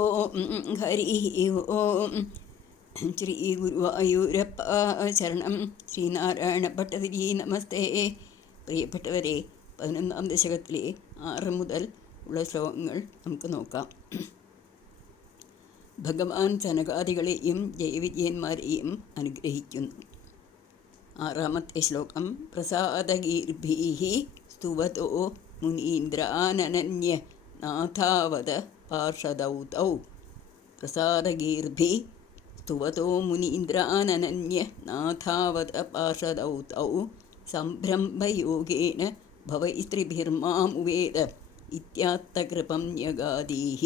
ഓം ഹരി ഓം. ശ്രീ ഗുരുവായൂരപ്പ ശരണം. ശ്രീനാരായണ ഭട്ടതിരി നമസ്തേ. പ്രിയപ്പെട്ടവരെ, 11-ാം ദശകത്തിലെ 6 മുതൽ ഉള്ള ശ്ലോകങ്ങൾ നമുക്ക് നോക്കാം. ഭഗവാൻ സനകാദികളെയും ജയവിജയന്മാരെയും അനുഗ്രഹിക്കുന്നു. 6-ാമത്തെ ശ്ലോകം. പ്രസാദഗീർഭിഃ സ്തുവതോ മുനീന്ദ്രാനനന്യ നാഥാവത പാർഷദൗ തൗ. പ്രസാദഗീർഭിഃ സ്തുവതോ മുനീന്ദ്രാനനന്യ നാഥാവത പാർഷദൗ തൗ. സംഭ്രംഭയോഗേന ഭവൈസ്ത്രിഭിർമാമുവേദ ഇത്യാത്തകൃപം ന്യഗാദീഃ.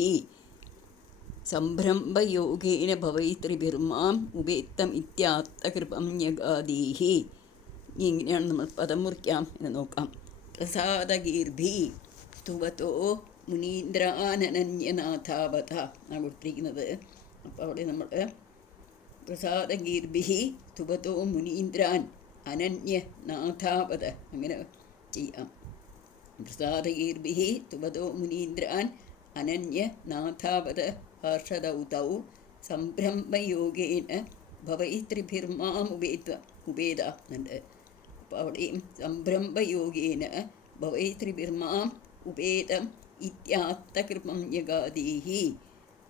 സംഭ്രംഭയോഗേന ഭവൈസ്ത്രിഭിർമാം ഉപേത്തം ഇത്യാത്തകൃപം ന്യഗാദീഃ. ഇങ്ങനെയാണ് നമ്മൾ പദം മുറിക്കാം എന്ന് നോക്കാം. പ്രസാദഗീർഭിഃ സ്തുവതോ മുനീന്ദ്രാനനന്യനാഥാവത എന്നാണ് കൊടുത്തിരിക്കുന്നത്. അപ്പോൾ അവിടെ നമ്മൾ പ്രസാദഗീർഭിഃ സ്തുവതോ മുനീന്ദ്രാൻ അനന്യ നാഥാവത അങ്ങനെ ചെയ്യാം. പ്രസാദഗീർഭിഃ സ്തുവതോ മുനീന്ദ്രാൻ അനന്യ നാഥാവത പാർഷദൗ തൗ. സംഭ്രംഭയോഗേന ഭവൈസ്ത്രിഭിർമാമുപേത എന്നുണ്ട്. അപ്പോൾ അവിടെയും സംഭ്രംഭയോഗേന ഭവൈസ്ത്രിഭിർമാം ഉപേതം ഇത്യാത്തകൃപം ന്യഗാദീഃ.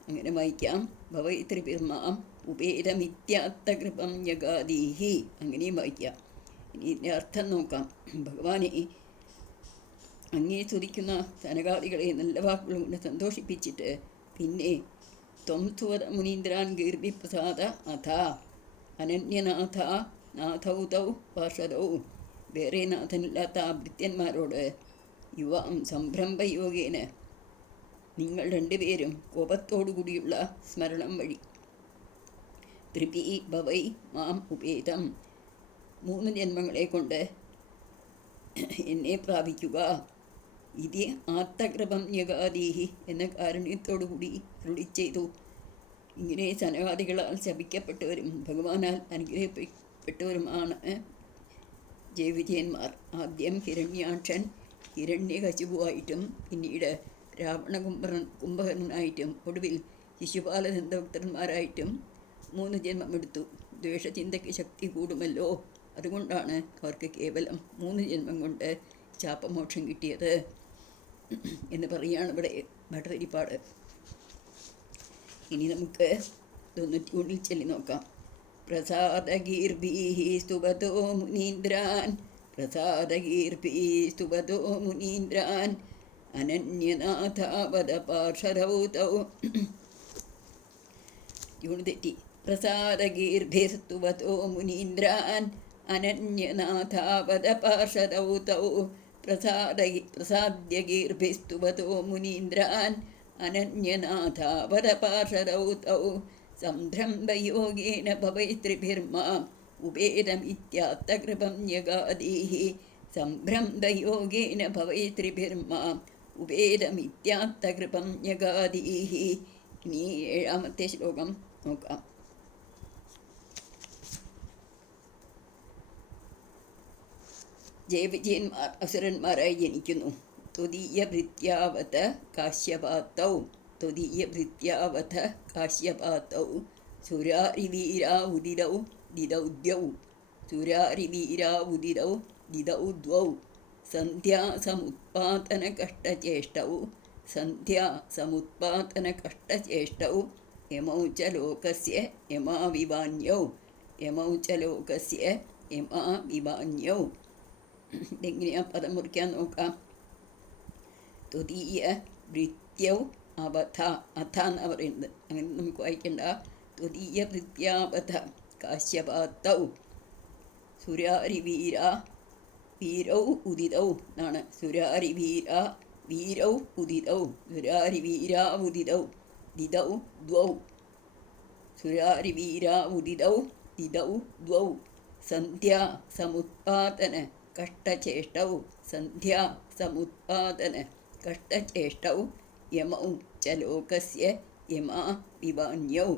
അങ്ങനെ വായിക്കാം. ഭവൈസ്ത്രിഭിർമാം ഉപേതമിത്യാത്തകൃപം ന്യഗാദീഃ. അങ്ങനെയും വായിക്കാം. ഇനി ഇതിൻ്റെ അർത്ഥം നോക്കാം. ഭഗവാനെ അങ്ങേ സ്തുതിക്കുന്ന സനകാദികളെ നല്ല വാക്കുകൾ കൊണ്ട് സന്തോഷിപ്പിച്ചിട്ട് പിന്നെ ത്വം സ്തുവത മുനീന്ദ്രാൻ ഗീർഭി പ്രസാദ അഥ അനന്യനാഥ നാഥൗ തൗ പാർഷദൗ. വേറെ നാഥനില്ലാത്ത ആ ഭൃത്യന്മാരോട് യുവാം സംഭ്രംഭയോഗേന നിങ്ങൾ രണ്ടുപേരും കോപത്തോടുകൂടിയുള്ള സ്മരണം വഴി ത്രിപി ഭവൈ മാം ഉപേതം 3 ജന്മങ്ങളെ കൊണ്ട് എന്നെ പ്രാപിക്കുക. ഇത് ആത്തകൃപം ന്യഗാദീഃ എന്ന കാരുണ്യത്തോടുകൂടി അരുളി ചെയ്തു. ഇങ്ങനെ സനകാദികളാൽ ശപിക്കപ്പെട്ടവരും ഭഗവാനാൽ അനുഗ്രഹിക്കപ്പെട്ടവരുമാണ് ജയവിജയന്മാർ. ആദ്യം ഹിരണ്യാക്ഷൻ ഹിരണ്യകശിപുവായിട്ടും പിന്നീട് രാവണ കുംഭകർണനായിട്ടും ഒടുവിൽ ശിശുപാലദന്തഭക്തന്മാരായിട്ടും 3 ജന്മമെടുത്തു. ദ്വേഷചിന്തയ്ക്ക് ശക്തി കൂടുമല്ലോ, അതുകൊണ്ടാണ് അവർക്ക് കേവലം 3 ജന്മം കൊണ്ട് ശാപമോക്ഷം കിട്ടിയത് എന്ന് പറയുകയാണ് ഇവിടെ ഭട്ടതിരിപ്പാട്. ഇനി നമുക്ക് 91 ചൊല്ലി നോക്കാം. പ്രസാദഗീർഭിഃ സ്തുവതോ മുനീന്ദ്രാൻ പ്രസാദഗീർഭിഃ സ്തുവതോ മുനീന്ദ്രാൻ അനന്യനാഥാവത പാർഷദൗ തൗ. തെറ്റി. പ്രസാദഗീർഭിഃ സ്തുവതോ മുനീന്ദ്രാൻ അനന്യനാഥാവത പാർഷദൗ തൗ. പ്രസാദ്യഗീർഭിഃ സ്തുവതോ മുനീന്ദ്രാൻ അനന്യനാഥാവത പാർഷദൗ തൗ. സംഭ്രംഭയോഗേന ഭവൈസ്ത്രിഭിർമാം ഉപേതമിത്യാത്തകൃപം ന്യഗാദീഃ. സംഭ്രംഭയോഗേന ഭവൈസ്ത്രിഭിർമാം ഉപേതമിത്യാത്തകൃപം ന്യഗാദീഃ. ഇനി 7-ാമത്തെ ശ്ലോകം നോക്കാം. ജയവിജയന്മാർ അസുരന്മാരായി ജനിക്കുന്നു. ത്വദീയഭൃത്യാവത കാശ്യപാത്തൗ. ത്വദീയഭൃത്യാവത കാശ്യപാത്തൗ. സുരാരിവീരാ ഉദിതൗ ദിദൗദ്യൗ. സുരാരിവീരാ ഉദിതൗ ദിദൗദ്വൗ. സന്ധ്യാസമുത്പാതനകഷ്ടചേഷ്ടൗ. സന്ധ്യാസമുത്പാതനകഷ്ടചേഷ്ടൗ. യമൗ ച ലോകസ്യ യമാവിവാന്യൗ. യമൗ ച ലോകസ്യ യമാവിവാന്യൗ. ഇതെങ്ങനെയാണ് പദം മുറിക്കാൻ നോക്കാം. ത്വദീയ ഭൃത്യൗ അവധ. അഥ എന്നാണ് പറയുന്നത്. അങ്ങനെ നമുക്ക് വായിക്കേണ്ട. ത്വദീയ ഭൃത്യാവധ കാശ്യപാത്തൗ. സുരാരിവീര വീരൗ ഉദിതൗ എന്നാണ്. സുരാരിവീര വീരൗ ഉദിതൗ. സുരാരിവീരാ ഉദിതൗ ദിദൗ ദ്വൗ. സുരാരിവീരാ ഉദിതൗ ദിദൗ ദ്വൗ. സന്ധ്യാ സമുത്പാതന കഷ്ടചേഷ്ടൗ. സന്ധ്യാ സമുത്പാതന കഷ്ടചേഷ്ടൗ. യമൗ ച ലോകസ്യ യമാ വിവാന്യൗ.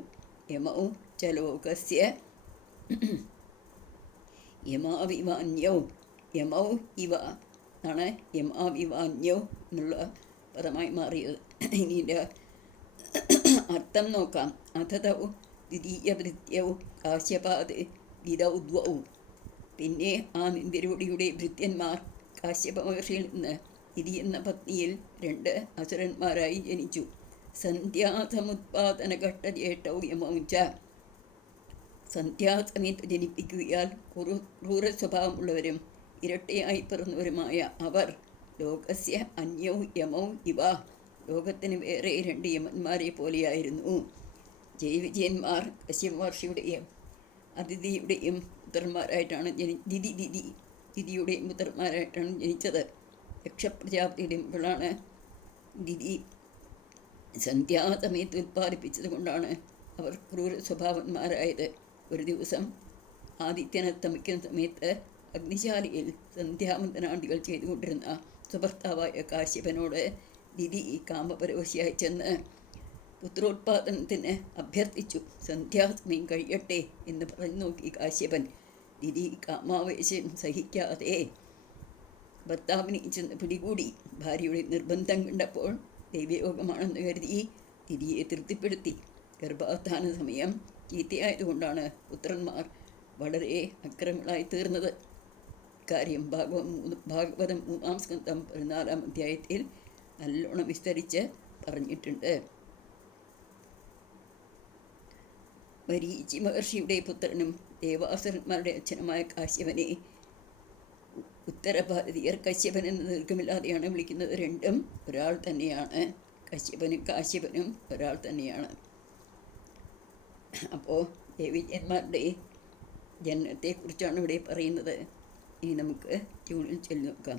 യമൗ ച ലോകസ്യ യമാവിവാന്യൗ. യമൗ ഇവ എന്നാണ് യമാവിവാന്യൗ എന്നുള്ള പദമായി മാറിയത്. ഇനി അർത്ഥം നോക്കാം. അഥതൗ ദ്വിതീയഭൃത്യൗ കാശ്യപാത് ഗിതൗ ദ്വൗ. പിന്നെ ആ നിന്ദിരോടിയുടെ ഭൃത്യന്മാർ കാശ്യപ മഹർഷിയിൽ നിന്ന് ദിതി എന്ന പത്നിയിൽ 2 അസുരന്മാരായി ജനിച്ചു. സന്ധ്യാസമുത്പാദന ഘട്ടജ്യേഷ്ഠൗ യമൗ ച. സന്ധ്യാസമയത്ത് ജനിപ്പിക്കുകയാൽ ക്രൂര സ്വഭാവമുള്ളവരും ഇരട്ടയായി പിറന്നവരുമായ അവർ ലോകസ്യ അന്യൗ യമൗ ഇവ. ലോകത്തിന് വേറെ 2 യമന്മാരെ പോലെയായിരുന്നു. ജയവിജയന്മാർ കശ്യപ മഹർഷിയുടെയും അതിഥിയുടെയും പുത്രന്മാരായിട്ടാണ് ദിതിയുടെയും പുത്രന്മാരായിട്ടാണ് ജനിച്ചത്. യക്ഷപ്രജാപതിയുടെ മകളാണ് ദിതി. സന്ധ്യാസമയത്ത് ഉൽപ്പാദിപ്പിച്ചത് കൊണ്ടാണ് അവർ ക്രൂര സ്വഭാവന്മാരായത്. ഒരു ദിവസം ആദിത്യനസ്തമിക്കുന്ന സമയത്ത് അഗ്നിശാലയിൽ സന്ധ്യാവന്തനാദികൾ ചെയ്തുകൊണ്ടിരുന്ന സ്വഭർത്താവായ കാശ്യപനോട് ദിതി കാമപരവശിയായി ചെന്ന് പുത്രോത്പാദനത്തിന് അഭ്യർത്ഥിച്ചു. സന്ധ്യാസമയം കഴിയട്ടെ എന്ന് പറഞ്ഞു നോക്കി കാശ്യപൻ. ദിതി കാമാവേശം സഹിക്കാതെ ഭർത്താവിനെ ചെന്ന് പിടികൂടി. ഭാര്യയുടെ നിർബന്ധം കണ്ടപ്പോൾ ദൈവയോഗമാണെന്ന് കരുതി ദിതിയെ തൃപ്തിപ്പെടുത്തി. ഗർഭാധാന സമയം ചീത്തയായതുകൊണ്ടാണ് പുത്രന്മാർ വളരെ അക്രമികളായി തീർന്നത്. കാര്യം ഭാഗവതം 3-ാം സ്കന്ധം 14-ാം അധ്യായത്തിൽ നല്ലോണം വിസ്തരിച്ച് പറഞ്ഞിട്ടുണ്ട്. മരീചി മഹർഷിയുടെ പുത്രനും ദേവാസുരന്മാരുടെ അച്ഛനുമായ കാശ്യപനെ ഉത്തരഭാരതീയർ കശ്യപൻ എന്ന ദീർഘമില്ലാതെയാണ് വിളിക്കുന്നത്. 2 ഒരാൾ തന്നെയാണ്. കാശ്യപനും ഒരാൾ തന്നെയാണ്. അപ്പോൾ ദേവിജന്മാരുടെ ജനനത്തെക്കുറിച്ചാണ് ഇവിടെ പറയുന്നത്. ഇനി നമുക്ക് ട്യൂണിൽ ചൊല്ലി നോക്കാം.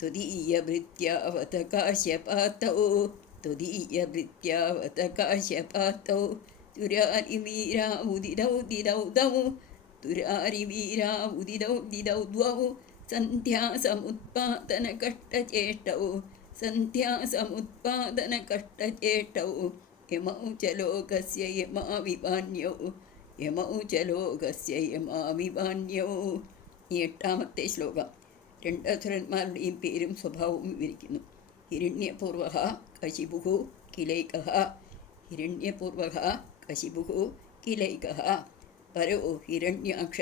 ത്വദീയഭൃത്യാവത കാശ്യപാത്തൗ തുരാരിവീരാവുദിതൗ ദ്വൗ സന്ധ്യാസമുത്പാദനകഷ്ടചേഷ്ടൗ യമൗ ച ലോകസ്യ യമാവിവാന്യൗ. ഈ 8-ാമത്തെ ശ്ലോകം 2 അസുരന്മാരുടെയും പേരും സ്വഭാവവും വിവരിക്കുന്നു. ഹിരണ്യപൂർവഃ കശിപുഃ കിലൈകഃ പരോ ഹിരണ്യാക്ഷ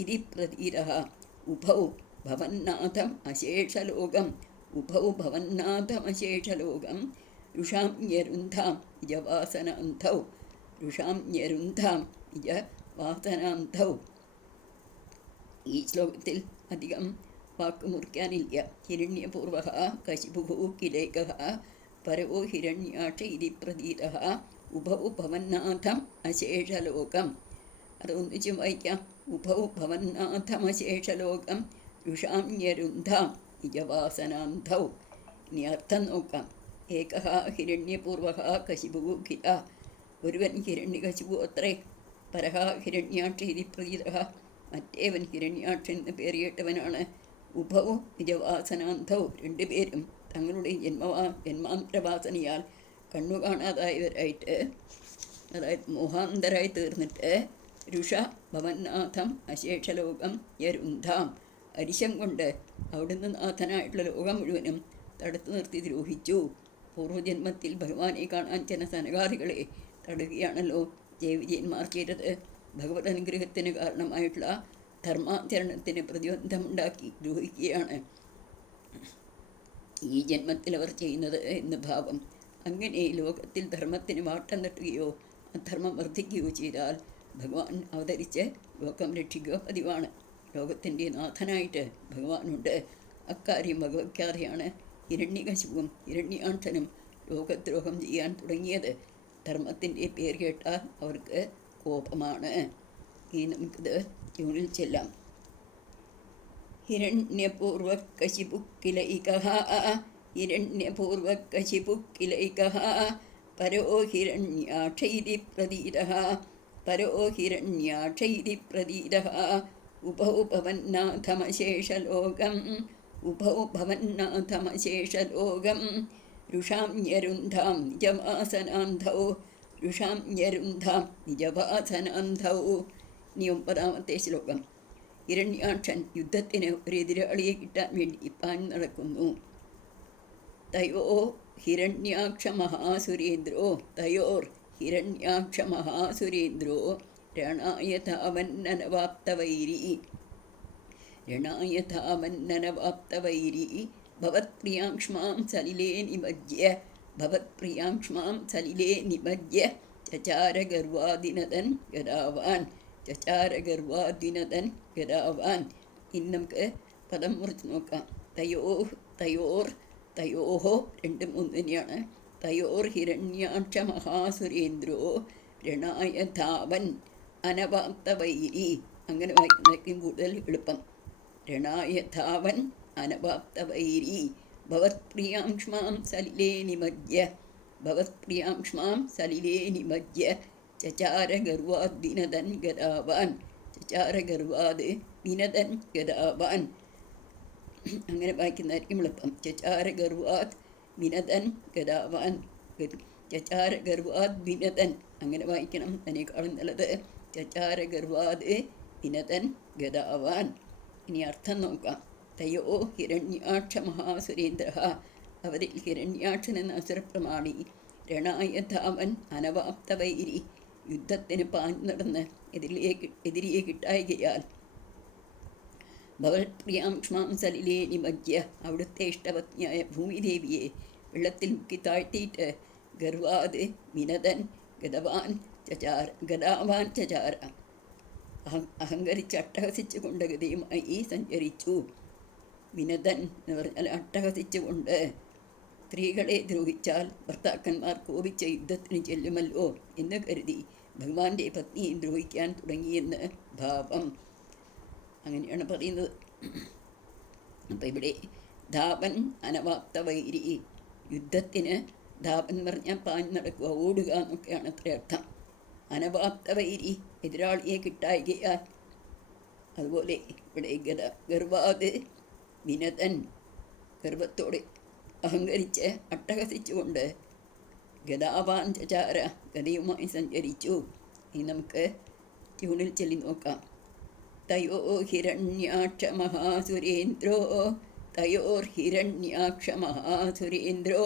ഇതി പ്രതീതഃ ഉഭൗ ഭവന്നാഥം അശേഷലോകം രുഷാംയരുന്ധാം ഇജവാസനാന്ധൗ. ഈ ശ്ലോകത്തിൽ അധികം വാക്ക് മുറിക്കാനില്ല. ഹിരണ്യപൂർവഃ കശിപുഃ കിലൈകഃ പരോ ഹിരണ്യാക്ഷ ഇതി പ്രതീതഃ ഉഭൗ ഭവന്നാഥം അശേഷലോകം. അത് ഒന്നിച്ചും വായിക്കാം. ഉഭൗ ഭവന്നാഥം അശേഷലോകം രുഷാംയരുന്ധാം ഇജവാസനാന്ധൗ. ഇനി അർത്ഥം നോക്കാം. ഏകഃ ഹിരണ്യപൂർവഃ കശിപുഃ കില. ഒരുവൻ ഹിരണ്യകശിപു അത്രേ. പരഃ ഹിരണ്യാക്ഷ ഇതി പ്രതീതഃ. മറ്റേവൻ ഹിരണ്യാക്ഷൻ എന്ന് പേരിട്ടവനാണ്. ഉഭൗ നിജവാസനാന്ധൗ. 2 പേരും തങ്ങളുടെ ജന്മാന്തരവാസനയാൽ കണ്ണു കാണാതായവരായിട്ട്, അതായത് മോഹാന്തരായി തീർന്നിട്ട് രുഷ ഭവന്നാഥം അശേഷലോകം യരുന്ധാം. അരിശം കൊണ്ട് അവിടുന്ന് നാഥനായിട്ടുള്ള ലോകം മുഴുവനും തടുത്തു നിർത്തി ദ്രോഹിച്ചു. പൂർവ്വജന്മത്തിൽ ഭഗവാനെ കാണാൻ ചെന്ന സനകാദികളെ തടുകയാണല്ലോ ജയവിജയന്മാർ ചെയ്തത്. ഭഗവത് അനുഗ്രഹത്തിന് കാരണമായിട്ടുള്ള ധർമാചരണത്തിന് പ്രതിബന്ധമുണ്ടാക്കി ദ്രോഹിക്കുകയാണ് ഈ ജന്മത്തിൽ അവർ ചെയ്യുന്നത് എന്ന് ഭാവം. അങ്ങനെ ലോകത്തിൽ ധർമ്മത്തിന് വാട്ടം തട്ടുകയോ അധർമ്മം വർദ്ധിക്കുകയോ ചെയ്താൽ ഭഗവാൻ അവതരിച്ച് ലോകം രക്ഷിക്കുക പതിവാണ്. ലോകത്തിൻ്റെ നാഥനായിട്ട് ഭഗവാനുണ്ട്. അക്കാര്യം ഭഗവത്കാരെയാണ് ഹിരണ്യകശിപുവും ഹിരണ്യാക്ഷനും ലോകദ്രോഹം ചെയ്യാൻ തുടങ്ങിയത്. ധർമ്മത്തിൻ്റെ പേര് കേട്ടാൽ അവർക്ക് കോപമാണ്. ഇനി നമുക്കിത് ട്യൂണിൽ ചെല്ലാം. ഹിരണ്യപൂർവകശിപുക്കിലൈകഃ പരോ ഹിരണ്യാക്ഷ ഇതി പ്രതീതഃ ഉഭൗ ഭവന്നാഥമശേഷലോകം രുഷാംയരുന്ധാം നിജവാസനാന്ധൗ. ഇനി 9-ാമത്തെ ശ്ലോകം. ഹിരണ്യാക്ഷൻ യുദ്ധത്തിന് ഒരു എതിരാളിയെ കിട്ടാൻ വേണ്ടി പാഞ്ഞു നടക്കുന്നു. തയോ हिरण्याक्षमहासुरेन्द्रो तयोर् हिरण्याक्षमहासुरेन्द्रो രണായ താവന്നനവാപ്തവൈരി രണായ താവന്നനവാപ്തവൈരി ഭവത്പ്രിയാക്ഷ്മാം സലിലേ നിമജ്യ ഭവത്പ്രിയാക്ഷ്മാം സലിലേ നിമജ്യ ചചാരഗർവാദിനതൻ ഗതാവാൻ ചചാരഗർവാദിനതൻ ഗതാവാൻ. ഇനി നമുക്ക് പദം മുറിച്ച് നോക്കാം. തയോഹോ രണ്ടും ഒന്ന് തന്നെയാണ്. തയോർ ഹിരണ്യാക്ഷ മഹാസുരേന്ദ്രോ രണായ ധാവൻ അനവാപ്തവൈരി. അങ്ങനെ വായിക്കുന്നതായിരിക്കും കൂടുതൽ എളുപ്പം. രണായ ധാവൻ അനവാപ്തവൈരി ഭവത്പ്രിയാക്ഷ്മാം സലിലേ നിമജ്യ ഭവത്പ്രിയാക്ഷ്മാം സലിലേ നിമജ്യ ചചാരഗർവാദ് ദിനതൻ ഗതാവാൻ ചചാരഗർവാദ് ദിനതൻ ഗതാവാൻ. അങ്ങനെ വായിക്കുന്നതായിരിക്കും എളുപ്പം. ചചാരഗർവാദ് വിനതൻ ഗതാവാൻ. ചചാരഗർവാദ് വിനതൻ അങ്ങനെ വായിക്കണം. അതിനേക്കാളും നല്ലത് ചചാരഗർവാദ് വിനതൻ ഗതാവാൻ. ഇനി അർത്ഥം നോക്കാം. തയോ ഹിരണ്യാക്ഷ മഹാസുരേന്ദ്ര അവരിൽ ഹിരണ്യാക്ഷൻ എന്ന അസുരപ്രമാണി രണായ ധാവൻ അനവാപ്തവൈരി യുദ്ധത്തിന് പാഞ്ഞു നടന്ന് എതിരിയെ കിട്ടായികയാൽ ഭവത്പ്രിയാക്ഷ്മാം സലിലേ നിമജ്യ അവിടുത്തെ ഇഷ്ടപത്നിയായ ഭൂമിദേവിയെ വെള്ളത്തിൽ മുക്കി താഴ്ത്തിയിട്ട് ഗർവാദ് വിനതൻ ഗതാവാൻ ചചാര അഹങ്കരിച്ച് അട്ടഹസിച്ചുകൊണ്ട് ഗതയുമായി സഞ്ചരിച്ചു. വിനതൻ എന്ന് പറഞ്ഞാൽ അട്ടഹസിച്ചുകൊണ്ട്. സ്ത്രീകളെ ദ്രോഹിച്ചാൽ ഭർത്താക്കന്മാർ കോപിച്ച യുദ്ധത്തിന് ചെല്ലുമല്ലോ എന്ന് കരുതി ഭഗവാന്റെ പത്നിയെ ദ്രോഹിക്കാൻ തുടങ്ങിയെന്ന് ഭാവം. അങ്ങനെയാണ് പറയുന്നത്. അപ്പം ഇവിടെ ധാവൻ അനവാപ്തവൈരി യുദ്ധത്തിന് ധാവൻ പറഞ്ഞാൽ പാഞ്ഞ് നടക്കുക, ഓടുക എന്നൊക്കെയാണ് അത്ര അർത്ഥം. അനവാപ്തവൈരി എതിരാളിയെ കിട്ടായികയാൽ. അതുപോലെ ഇവിടെ ഗർവാദ് വിനതൻ ഗർവത്തോടെ അഹങ്കരിച്ച് അട്ടഹസിച്ചുകൊണ്ട് ഗതാവാൻ ചചാര ഗതയുമായി സഞ്ചരിച്ചു. ഇനി നമുക്ക് ട്യൂണിൽ ചൊല്ലി നോക്കാം. തയോ ഹിരണ്യാക്ഷ മഹാസുരേന്ദ്രോ തയോർഹിരണ്യാക്ഷ മഹാസുരേന്ദ്രോ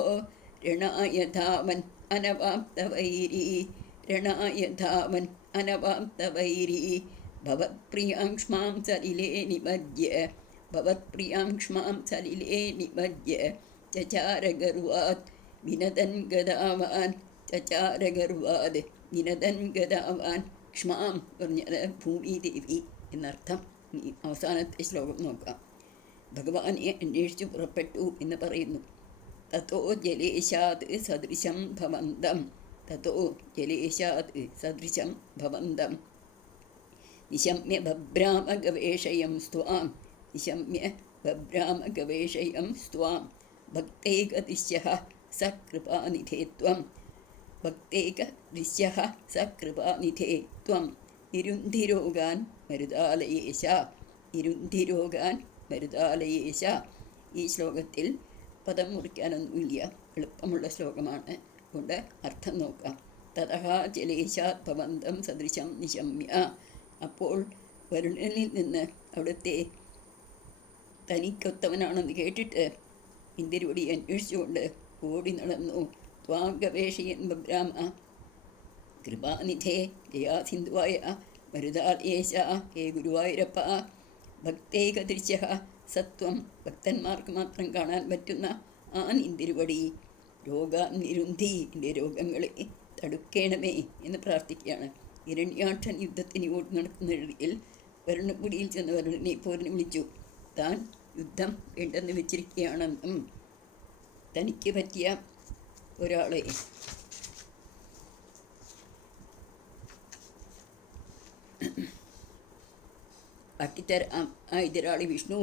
രണായ ധാവൻ അനവാപ്തവൈരി രണായ ധാവൻ അനവാപ്തവൈരി ഭവത്പ്രിയാക്ഷ്മാം സലിലേ നിമജ്യ ഭവത്പ്രിയാക്ഷ്മാം സലിലേ നിമജ്യ ചചാരഗർവാദ് വിനതൻ ഗതാവാൻ ചചാരഗർവാദ് വിനതൻ ഗതാവാൻ. ക്ഷ്മാം പറഞ്ഞത് ഭൂമിദേവി എന്നർത്ഥം. അവസാനത്തെ ശ്ലോകം നോക്കാം. ഭഗവാനെ അന്വേഷിച്ചു പുറപ്പെട്ടു എന്ന് പറയുന്നു. തതോ ജലേശാത് സദൃശം ഭവന്തം തതോ ജലേശാത് സദൃശം ഭവന്തം നിശമ്യ ബഭ്രാമ ഗവേഷയം സ്ത്വാം നിശമ്യ ബഭ്രാമ ഗവേഷയം സ്ത്വാം ഭക്തൈകദിശ്യഃ സകൃപാനിധേ ത്വം ഭക്തൈകദിശ്യഃ സകൃപാനിധേ ത്വം നിരുന്ധിരോഗാൻ മരുതാലയേശ നിരുന്ധിരോഗാൻ മരുതാലയേശ. ഈ ശ്ലോകത്തിൽ പദം മുറിക്കാനൊന്നുമില്ല, എളുപ്പമുള്ള ശ്ലോകമാണ്. അതുകൊണ്ട് അർത്ഥം നോക്കാം. തതഃ ജലേശാത് ഭവന്തം സദൃശം നിശമ്യ. അപ്പോൾ വരുണനിൽ നിന്ന് അവിടുത്തെ തനിക്കൊത്തവനാണെന്ന് കേട്ടിട്ട് ഇന്ദിരയോടി അന്വേഷിച്ചുകൊണ്ട് ഓടി നടന്നു. ത്വാം ഗവേഷയൻ ബഭ്രാമ കൃപാനിധേ ദയാസിന്ധുവായ മരുതാലേശ ഹേ ഗുരുവായൂരപ്പ ഭക്തൈകദൃശ്യ സത്വം ഭക്തന്മാർക്ക് മാത്രം കാണാൻ പറ്റുന്ന ആ നിന്തിരുവടി രോഗാനിരുന്ധി എൻ്റെ രോഗങ്ങളെ തടുക്കേണമേ എന്ന് പ്രാർത്ഥിക്കുകയാണ്. ഹിരണ്യാക്ഷൻ യുദ്ധത്തിന് ഓടി നടക്കുന്നതിൽ വരുണകുടിയിൽ ചെന്ന് വരുണനെ പോരിന് വിളിച്ചു. താൻ യുദ്ധം വേണ്ടെന്ന് വെച്ചിരിക്കുകയാണെന്നും തനിക്ക് പറ്റിയ ഒരാളെ കാട്ടിത്തരാം, ആ എതിരാളി വിഷ്ണു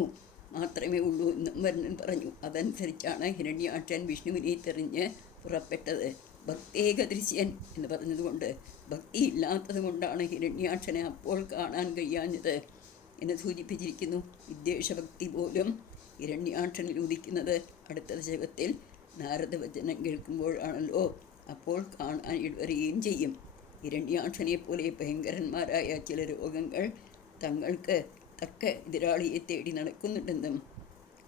മാത്രമേ ഉള്ളൂ എന്നും വരുണൻ പറഞ്ഞു. അതനുസരിച്ചാണ് ഹിരണ്യാക്ഷൻ വിഷ്ണുവിനെ തെറിഞ്ഞ് പുറപ്പെട്ടത്. ഭക്തേകദൃശ്യൻ എന്ന് പറഞ്ഞതുകൊണ്ട് ഭക്തിയില്ലാത്തത് കൊണ്ടാണ് ഹിരണ്യാക്ഷനെ അപ്പോൾ കാണാൻ കഴിയാഞ്ഞത് എന്ന് സൂചിപ്പിച്ചിരിക്കുന്നു. വിദ്വേഷഭക്തി പോലും ഹിരണ്യാക്ഷനിൽ ഉദിക്കുന്നത് അടുത്ത ദശകത്തിൽ നാരദവചനം കേൾക്കുമ്പോഴാണല്ലോ. അപ്പോൾ കാണാൻ ഇടവരുകയും ചെയ്യും. ഹിരണ്യാക്ഷനെ പോലെ ഭയങ്കരന്മാരായ ചില രോഗങ്ങൾ തങ്ങൾക്ക് തക്ക എതിരാളിയെ തേടി നടക്കുന്നുണ്ടെന്നും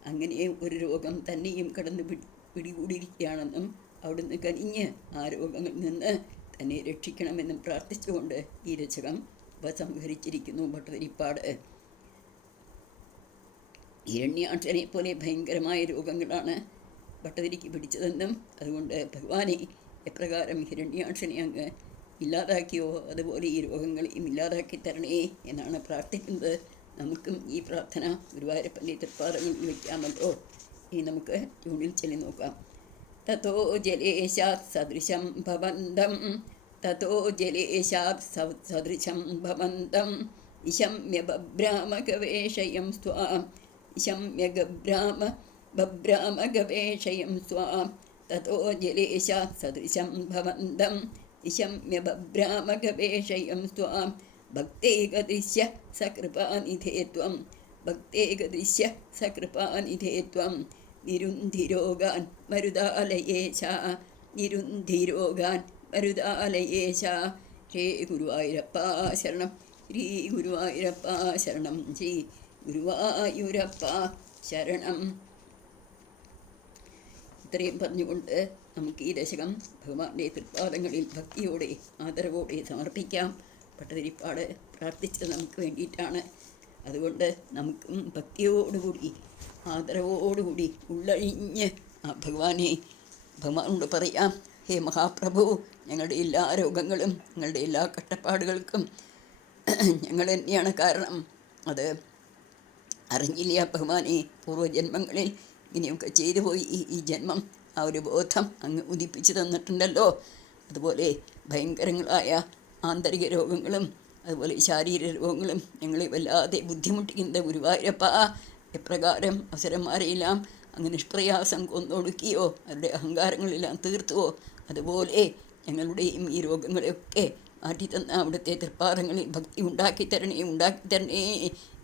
അങ്ങനെ ഒരു രോഗം തന്നെയും പിടികൂടിയിരിക്കുകയാണെന്നും അവിടുന്ന് കനിഞ്ഞ് ആ രോഗങ്ങളിൽ നിന്ന് തന്നെ രക്ഷിക്കണമെന്നും പ്രാർത്ഥിച്ചുകൊണ്ട് ഈ രചകം ഉപസംഹരിച്ചിരിക്കുന്നു ഭട്ടതിരിപ്പാട്. ഹിരണ്യാക്ഷനെ പോലെ ഭയങ്കരമായ രോഗങ്ങളാണ് ഭട്ടതിരിക്ക് പിടിച്ചതെന്നും അതുകൊണ്ട് ഭഗവാനെ എപ്രകാരം ഹിരണ്യാക്ഷനെ അങ്ങ് ഇല്ലാതാക്കിയോ അതുപോലെ ഈ രോഗങ്ങളെയും ഇല്ലാതാക്കി തരണേ എന്നാണ് പ്രാർത്ഥിക്കുന്നത്. നമുക്കും ഈ പ്രാർത്ഥന ഗുരുവായൂരപ്പൻ്റെ തൃപ്പാദങ്ങളിൽ വയ്ക്കാമല്ലോ. ഇനി നമുക്ക് ട്യൂണിൽ ചൊല്ലി നോക്കാം. തതോ ജലേശാത് സദൃശം ഭവന്തം തതോ ജലേശാത് സദൃശം ഭവന്തം ഇശമ്യ ബഭ്രാമഗവേഷയം സ്വാം ഇശമ്യ ബഭ്രാമഗവേഷയം സ്വാം തതോ ജലേശാത് സദൃശം ഭവന്തം ഇശമ്യ ബഭ്രാമഗവേഷയം സ്വാം ഭക്തേകദൃശ്യ സകൃപാനിധേ ത്വം ഭക്തേകദൃശ്യ സകൃപാനിധേ ത്വം നിരുന്ധിരോഗാൻ മരുതാലയേശ നിരുന്ധിരോഗാൻ മരുതാലയേശ. ശ്രീ ഗുരുവായൂരപ്പ ശരണം, ശ്രീ ഗുരുവായൂരപ്പ ശരണം, ശ്രീ ഗുരുവായൂരപ്പ ശരണം. ഇത്രയും പറഞ്ഞുകൊണ്ട് നമുക്ക് ഈ ദശകം ഭഗവാന്റെ തൃപ്പാദങ്ങളിൽ ഭക്തിയോടെ ആദരവോടെ സമർപ്പിക്കാം. ഭട്ടതിരിപ്പാട് പ്രാർത്ഥിച്ചത് നമുക്ക് വേണ്ടിയിട്ടാണ്. അതുകൊണ്ട് നമുക്കും ഭക്തിയോടുകൂടി ആദരവോടുകൂടി ഉള്ളഴിഞ്ഞ് ആ ഭഗവാനോട് പറയാം, ഹേ മഹാപ്രഭു, ഞങ്ങളുടെ എല്ലാ രോഗങ്ങളും ഞങ്ങളുടെ എല്ലാ കഷ്ടപ്പാടുകൾക്കും ഞങ്ങൾ തന്നെയാണ് കാരണം. അത് അറിഞ്ഞില്ല ഭഗവാനെ, പൂർവ്വജന്മങ്ങളിൽ ഇങ്ങനെയൊക്കെ ചെയ്തു പോയി. ഈ ജന്മം ആ ഒരു ബോധം അങ്ങ് ഉദിപ്പിച്ചു തന്നിട്ടുണ്ടല്ലോ. അതുപോലെ ഭയങ്കരങ്ങളായ ആന്തരിക രോഗങ്ങളും അതുപോലെ ശാരീരിക രോഗങ്ങളും ഞങ്ങളെ വല്ലാതെ ബുദ്ധിമുട്ടിക്കുന്നത് ഗുരുവായൂരപ്പ. എപ്രകാരം അവസരന്മാരെയെല്ലാം അങ്ങ് നിഷ്പ്രയാസം കൊന്നൊടുക്കിയോ, അവരുടെ അഹങ്കാരങ്ങളെല്ലാം തീർത്തുവോ, അതുപോലെ ഞങ്ങളുടെയും ഈ രോഗങ്ങളെയൊക്കെ മാറ്റിത്തന്ന അവിടുത്തെ തൃപ്പാദങ്ങളിൽ ഭക്തി ഉണ്ടാക്കി തരണേ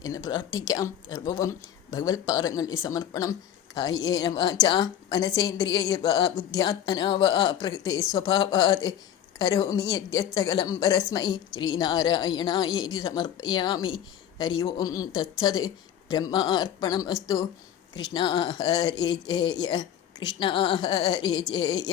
എന്ന് പ്രാർത്ഥിക്കാം. സർവവും ഭഗവത് പാദങ്ങളിൽ സമർപ്പണം. കായേന വാചാ മനസേന്ദ്രിയൈർവാ ബുദ്ധ്യാത്മനാ വാ പ്രകൃതേ സ്വഭാവാത് കരോമി യദ്യത് സകലം പരസ്മൈ ശ്രീനാരായണായേതി സമർപ്പയാമി. ഹരി ഓം തത്സത്. ബ്രഹ്മാർപ്പണമസ്തു. കൃഷ്ണ ഹരേ ജയ, കൃഷ്ണ ഹരേ ജയ.